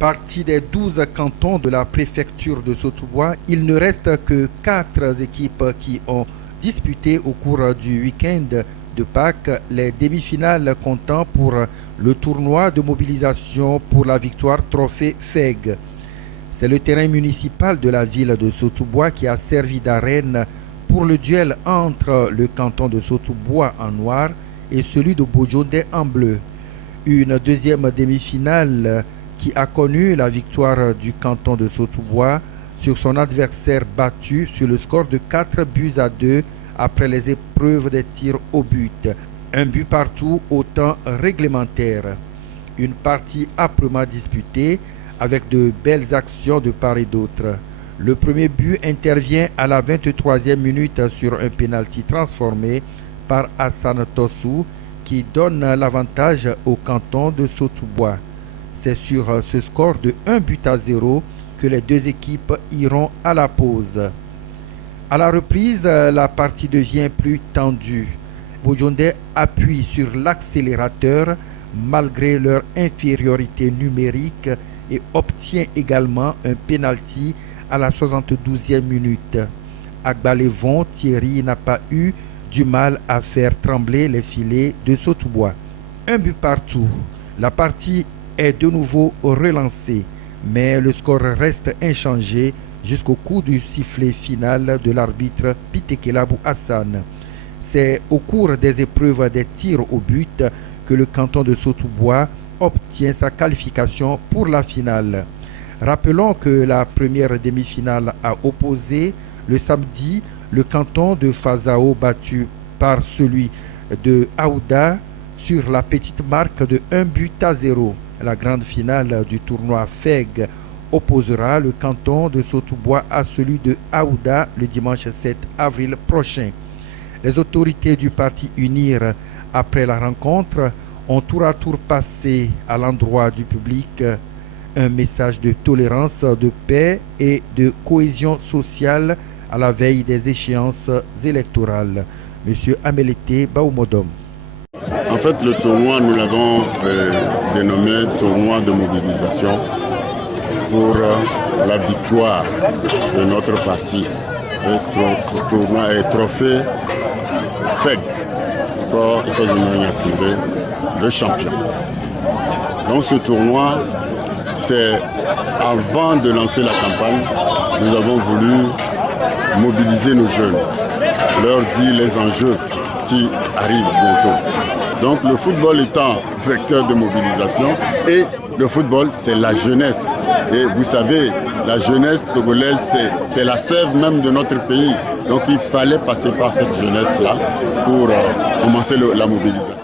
partie des 12 cantons de la préfecture de Sotoubois, il ne reste que 4 équipes qui ont disputé au cours du week-end de Pâques les demi-finales comptant pour le tournoi de mobilisation pour la victoire Trophée FEG. C'est le terrain municipal de la ville de Sotoubois qui a servi d'arène pour le duel entre le canton de Sotoubois en noir et celui de Bodjondé en bleu. Une deuxième demi-finale qui a connu la victoire du canton de Sotoubois sur son adversaire battu sur le score de 4-2 après les épreuves des tirs au but. Un but partout au temps réglementaire. Une partie âprement disputée avec de belles actions de part et d'autre. Le premier but intervient à la 23e minute sur un pénalty transformé par Hassan Tossou qui donne l'avantage au canton de Sotoubois. C'est sur ce score de 1-0 que les deux équipes iront à la pause. À la reprise, la partie devient plus tendue. Bodjondé appuie sur l'accélérateur malgré leur infériorité numérique et obtient également un pénalty à la 72e minute. Agbalevon Thierry n'a pas eu du mal à faire trembler les filets de Sotoubois. Un but partout. La partie est de nouveau relancée, mais le score reste inchangé jusqu'au coup du sifflet final de l'arbitre Pitekelabou Hassan. C'est au cours des épreuves des tirs au but que le canton de Sotoubois obtient sa qualification pour la finale. Rappelons que la première demi-finale a opposé le samedi le canton de Fazao battu par celui de Aouda sur la petite marque de 1-0. La grande finale du tournoi FEG opposera le canton de Sotoubois à celui de Aouda le dimanche 7 avril prochain. Les autorités du parti UNIR, après la rencontre, ont tour à tour passé à l'endroit du public un message de tolérance, de paix et de cohésion sociale à la veille des échéances électorales. Monsieur Amelete Baoumodom. En fait, le tournoi, nous l'avons dénommé tournoi de mobilisation pour la victoire de notre parti. Tournoi et trophée FEG, Fort Essozino-Niassingbe, le champion. Donc ce tournoi, c'est avant de lancer la campagne, nous avons voulu mobiliser nos jeunes, leur dire les enjeux qui arrivent bientôt. Donc le football étant vecteur de mobilisation et le football c'est la jeunesse. Et vous savez, la jeunesse togolaise c'est la sève même de notre pays. Donc il fallait passer par cette jeunesse-là pour commencer la mobilisation.